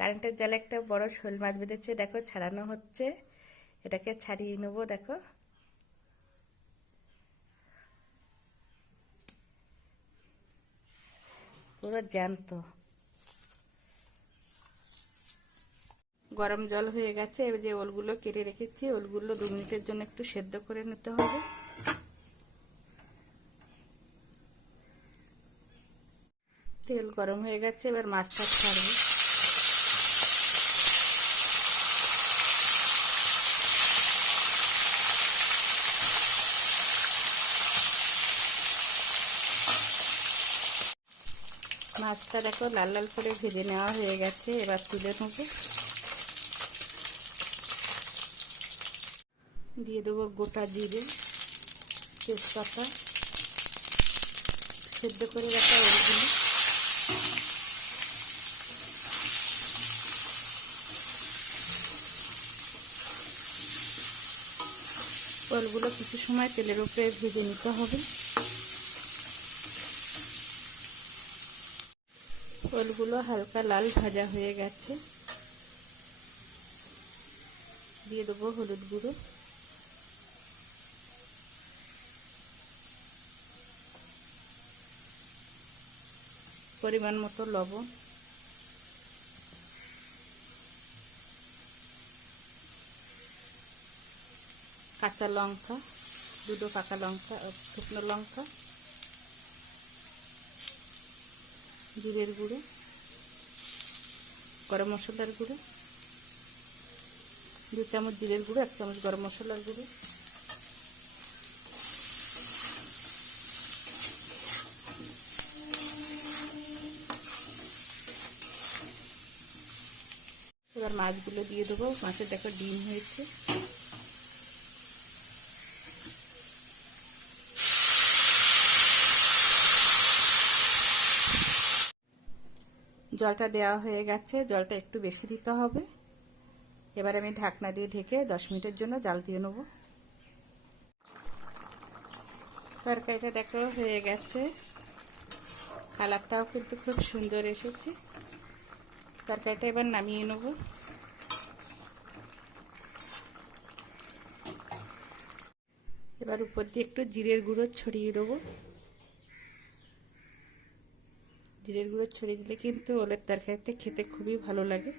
কারেন্টের জালে একটা বড় শোল মাছ বেঁধেছে, দেখো ছাড়ানো হচ্ছে। এটাকে ছাড়িয়ে নেবো। দেখো পুরো জ্যান্ত। গরম জল হয়ে গেছে। এবার যে ওলগুলো কেটে রেখেছি, ওলগুলো 2 মিনিটের জন্য একটু সেদ্ধ করে নিতে হবে। তেল গরম হয়ে গেছে, এবার মাছটা ছাড়বো। মাছটা দেখো লাল লাল করে ভেজে নেওয়া হয়ে গেছে, এবার তুলে নেব। দিয়ে দেবো গোটা জিরে, তেজপাতা, সেদ্ধ করে রাখা ওলগুলো। ওলগুলো কিছু সময় তেলের উপরে ভেজে নিতে হবে। ওলগুলো হালকা লাল ভাজা হয়ে গেছে। দিয়ে দেবো হলুদ গুঁড়ো, পরিমাণ মতো লবণ, কাঁচা লঙ্কা, 2 পাকা লঙ্কা, শুকনো লঙ্কা, জিরের গুঁড়ো, গরম মশলার গুঁড়ো, 2 চামচ জিরের গুঁড়ো, 1 চামচ গরম মশলার গুঁড়ো। এবার মাছগুলো দিয়ে দেবো। মাছের দেখো ডিম হয়েছে। জলটা দেওয়া হয়ে গেছে, জলটা একটু বেশি দিতে হবে। এবার আমি ঢাকনা দিয়ে ঢেকে 10 মিনিটের জন্য জাল দিয়ে নেব। তরকারিটা দেখো হয়ে গেছে, কালারটাও কিন্তু খুব সুন্দর এসেছে। তরকারিটা এবার নামিয়ে নেব। এবার উপর দিয়ে একটু জিরের গুঁড়ো ছড়িয়ে দেবো। জিরের গুঁড়ো ছড়িয়ে দিলে কিন্তু ওলের তরকারিতে খেতে খুবই ভালো লাগে।